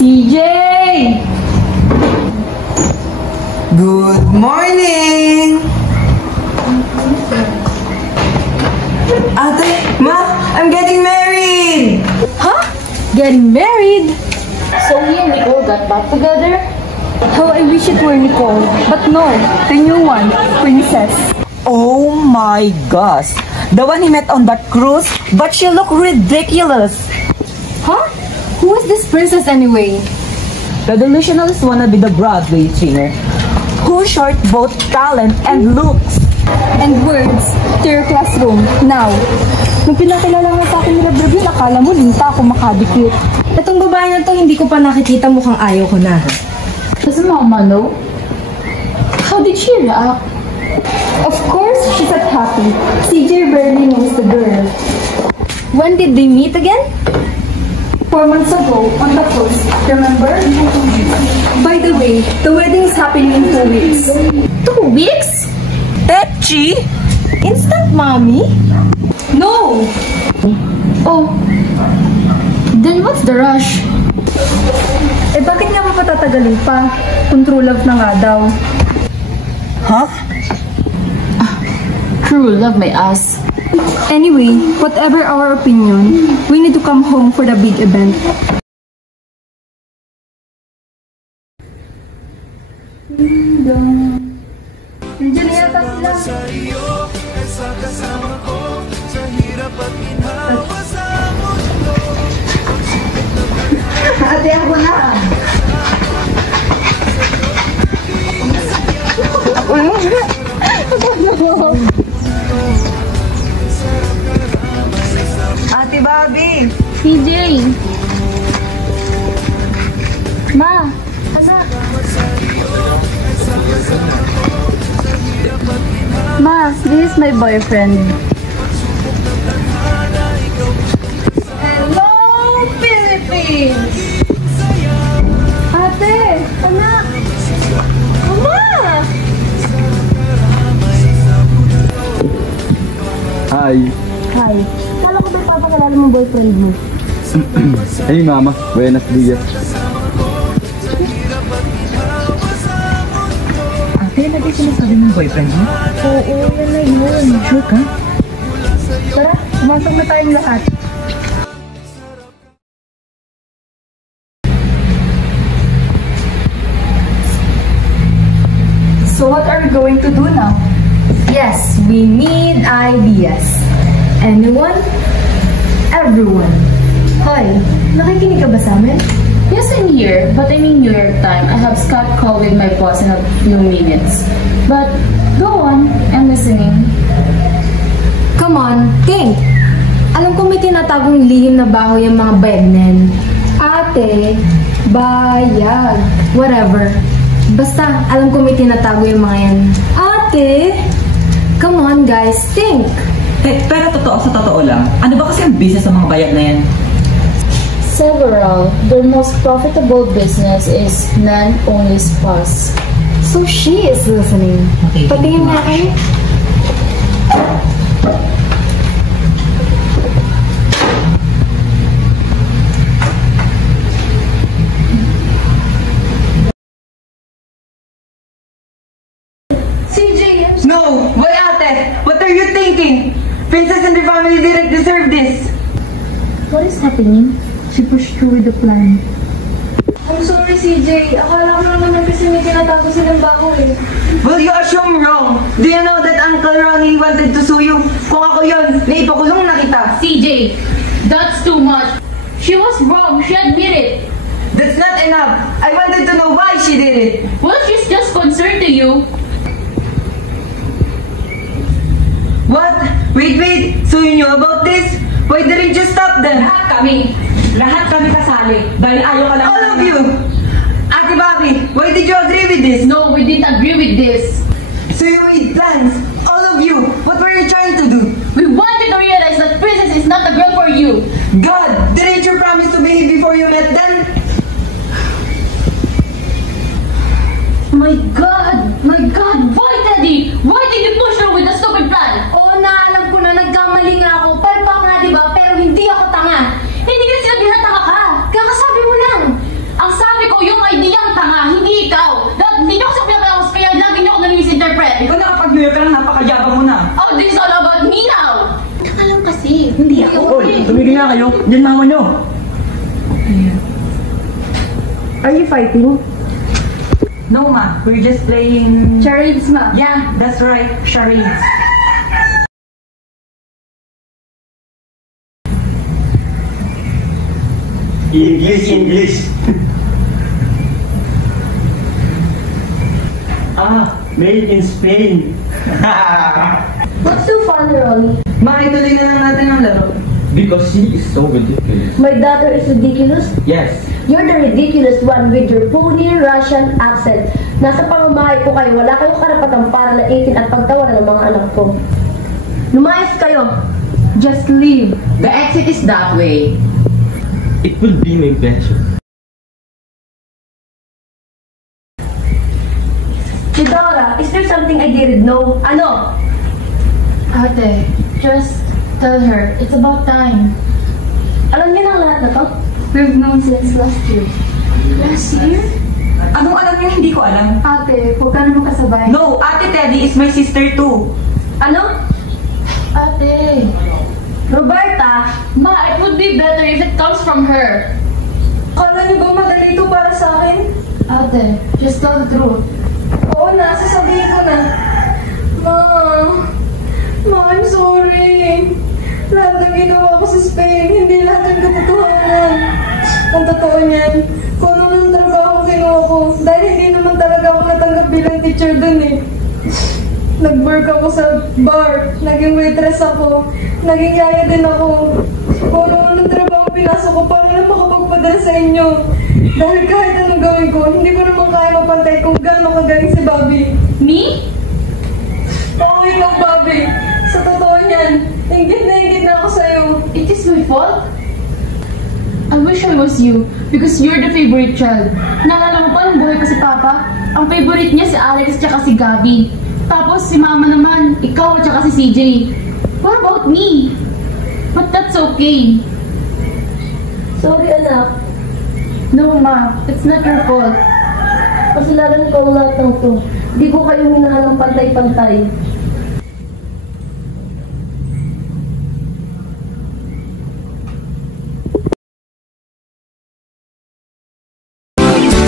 CJ! Good morning! Ate, Ma, I'm getting married! Huh? Getting married? So he and Nicole got back together? How I wish it were Nicole. But no, the new one, Princess. Oh my gosh! The one he met on that cruise, but she looked ridiculous! Huh? Who is this princess anyway? The delusionalist wanna be the Broadway singer, who short both talent and looks. And words to your classroom. Now, nung pinakilala nga sa akin nila Bravin, akala mo linta ako makadikit. Itong babae na to, hindi ko pa nakikita, mukhang ayaw ko na. Does Mama know? How did she react? Of course, she's not happy. CJ barely knows the girl. When did they meet again? 4 months ago, on the coast. Remember? By the way, the wedding is happening in 2 weeks. 2 weeks? Tetchi? Instant mommy? No! Oh, then what's the rush? Eh bakit nga pa patatagalin pa? Kung true love na nga daw. Huh? True love my ass. Anyway, whatever our opinion, we need to come home for the big event. Nandiyan na yata sila. Ate, ako na! Ate Bobby! CJ! Ma! Anak! Ma, this is my boyfriend. Hello, Philippines! Ate! Anak! Mama! Hi. Hi. Kala ko ba ipapakilala mo boyfriend mo? Hey mama, buenos dias. Ate, lagi sinasabi ng boyfriend mo? Oo, yan na yun. Sure ka? Tara, pumasok na tayong lahat. So what are we going to do now? Yes, we need ideas. Anyone? Everyone. Hoy, nakikinig ka ba sa amin? Yes, I'm here, but I'm in New York time. I have Scott call with my boss in a few minutes. But go on, I'm listening. Come on, think! Alam ko may tinatagong lihim na baho yung mga bagnen. Ate, bayag, whatever. Basta, alam ko may tinatago yung mga yan. Ate! Come on guys, think! Pero totoo lang, ano ba kasi ang business ng mga bayad na yan? Several. Their most profitable business is non-only spas. So she is listening. Okay. Patingin nga kayo. CJ! No! Why ate? What are you thinking? Princess and the family didn't deserve this! What is happening? She pushed through with the plan. I'm sorry, CJ. Akala ko lang naman kasi may tinatago silang baho eh. Well, you assume wrong. Do you know that Uncle Ronnie wanted to sue you? Kung ako yun, naipakulong na kita. CJ, that's too much. She was wrong. She admitted. That's not enough. I wanted to know why she did it. Well, she's just concerned to you. What? Wait. So you knew about this? Why didn't you stop them? Lahat kami kasali dahil ayaw ka lang. All of you! Ate Bobby, why did you agree with this? No, we didn't agree with this. So you made plans? All of you! What were you trying to do? We want you to realize that Princess is not the girl for you. God, didn't you promise to behave before you met them? My God, why, Teddy? Why did you push her with the stupid plan? Oo na, alam ko na nagkamali nga ako. Palpak nga, di ba? Pero hindi ako tanga. Hindi ka sinabi na tama ka. Kakasabi mo lang. Ang tumigil nga kayo. Yan mama nyo. Are you fighting? No, ma. We're just playing... Charades, ma. Yeah, that's right. Charades. English. Made in Spain. What's so fun, Ronnie? Ma, ituloy na lang natin ang laro. Because she is so ridiculous. My daughter is ridiculous? Yes. You're the ridiculous one with your phony Russian accent. Nasa pamamahay ko kayo, wala kayong karapatan para laitin at pagtawanan ng mga anak ko. Lumayas kayo. Just leave. The exit is that way. It will be my pleasure. Chidora, is there something I didn't know? Ano? Ate, just tell her. It's about time. Alam niyo ng lahat na to? We've known since last year. Last year? Anong alam niyo hindi ko alam? Ate, huwag ka naman kasabay. No, Ate Teddy is my sister too. Ano? Ate. Roberta? Ma, it would be better if it comes from her. Kala niyo ba madali ito para sa akin? Ate, just tell the truth. Oo na, sasabihin ko na. Ma, I'm sorry. Lahat ng ginawa ko sa Spain, hindi lahat yung katotohanan. Ang totoo niyan, kung ano nang trabaho kinuha ko, dahil hindi naman talaga ako natanggap bilang teacher dun eh. Nag-work ako sa bar, naging waitress ako, naging yaya din ako. Kung ano nang trabaho pinasok ko para na makapagpadala sa inyo. Dahil kahit anong gawin ko, hindi ko naman kaya mapantay kung gaano kagaling si Bobby. Me? Oo, ikaw, Bobby. Sa totoo niyan, ingit na ako sa'yo. It is my fault? I wish I was you because you're the favorite child. Naalala mo pa nung buhay ko si Papa? Ang favorite niya si Alex at si Gabby. Tapos si Mama naman, ikaw at si CJ. What about me? But that's okay. Sorry, anak. No, Ma. It's not your fault. Kasalanan ko ang lahat ng to. Di ko kayo minahal ng pantay-pantay.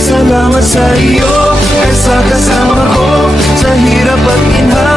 Salamat sa iyo, sa kasama ko, sa hirap at ginhawa.